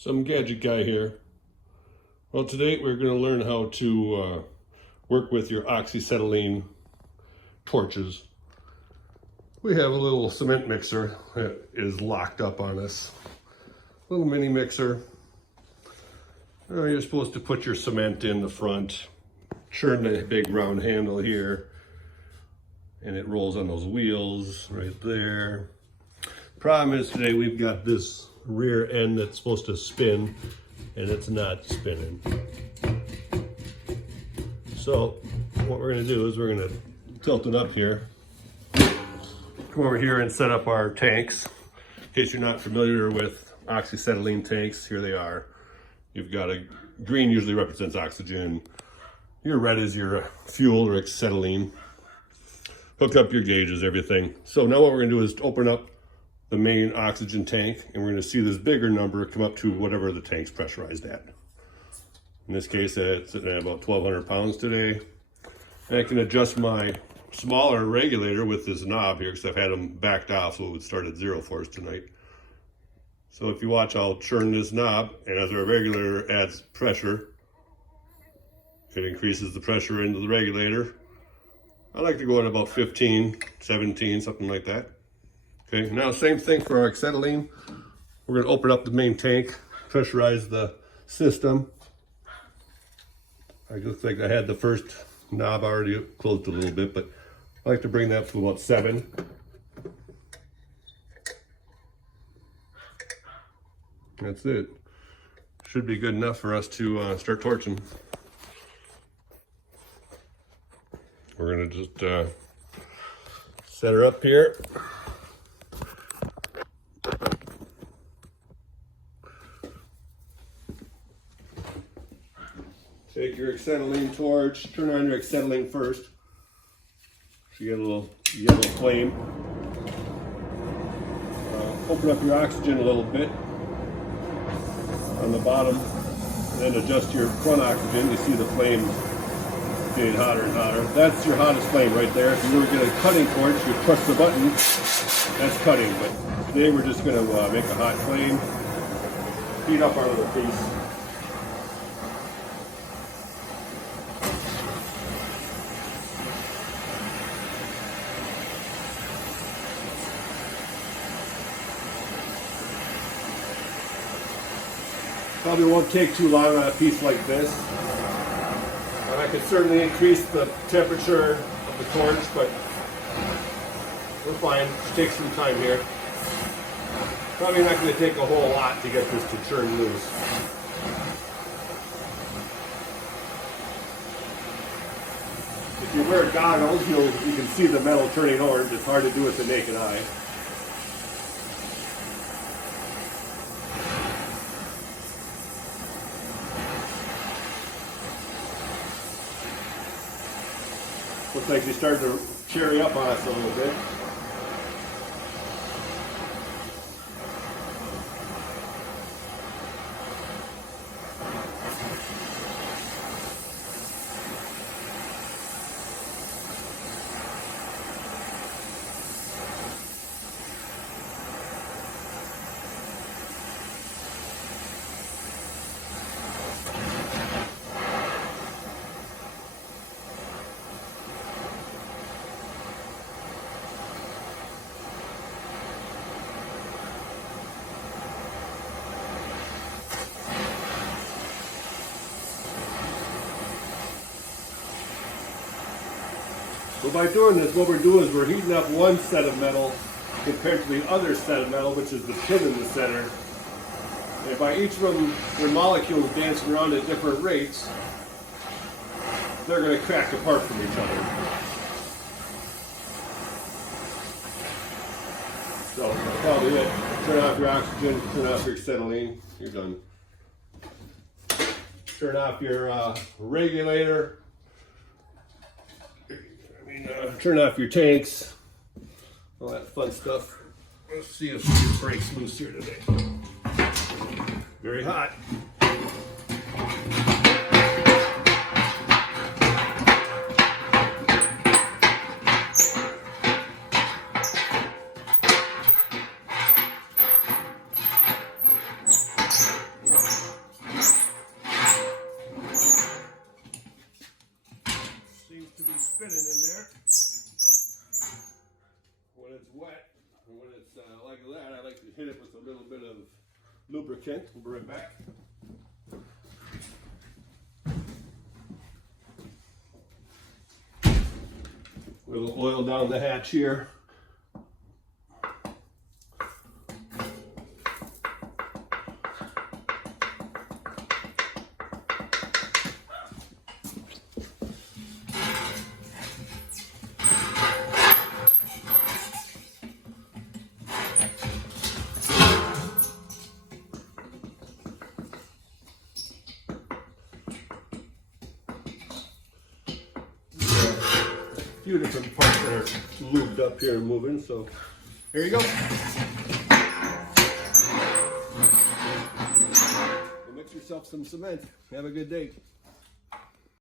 Some gadget guy here. Well, today we're going to learn how to work with your oxyacetylene torches. We have a little cement mixer that is locked up on us. Little mini mixer. You're supposed to put your cement in the front, turn the big round handle here, and it rolls on those wheels right there. Problem is today we've got this rear end that's supposed to spin and it's not spinning. So what we're going to do is we're going to tilt it up here, come over here and set up our tanks. In case you're not familiar with oxyacetylene tanks, here they are. You've got a green usually represents oxygen, your red is your fuel or acetylene. Hook up your gauges, everything. So now what we're going to do is open up the main oxygen tank, and we're going to see this bigger number come up to whatever the tank's pressurized at. In this case, it's sitting at about 1,200 pounds today. And I can adjust my smaller regulator with this knob here because I've had them backed off so it would start at 0 for us tonight. So if you watch, I'll turn this knob, and as our regulator adds pressure, it increases the pressure into the regulator. I like to go at about 15, 17, something like that. Okay, now same thing for our acetylene. We're going to open up the main tank, pressurize the system. It looks like I had the first knob already closed a little bit, but I like to bring that to about 7. That's it. Should be good enough for us to start torching. We're going to just set her up here. Take your acetylene torch, turn on your acetylene first. So you get a little yellow flame. Open up your oxygen a little bit on the bottom, and then adjust your front oxygen. You see the flame getting hotter and hotter. That's your hottest flame right there. If you were going to cutting torch, you press the button, that's cutting. But today we're just going to make a hot flame, heat up our little piece. Probably won't take too long on a piece like this. And I could certainly increase the temperature of the torch, but we're fine. Just take some time here. Probably not going to take a whole lot to get this to turn loose. If you wear goggles, you can see the metal turning orange. It's hard to do with the naked eye. Looks like they started to cherry up on us a little bit. So by doing this, what we're doing is we're heating up one set of metal compared to the other set of metal, which is the pin in the center. And by each of them, their molecules dancing around at different rates, they're going to crack apart from each other. So that's probably it. Turn off your oxygen, turn off your acetylene, you're done. Turn off your regulator. Turn off your tanks, all that fun stuff. Let's see if it breaks loose here today. Very hot. like that, I like to hit it with a little bit of lubricant. We'll be right back. A little oil down the hatch here. Few different parts that are lubed up here and moving, so here you go. Go mix yourself some cement. Have a good day.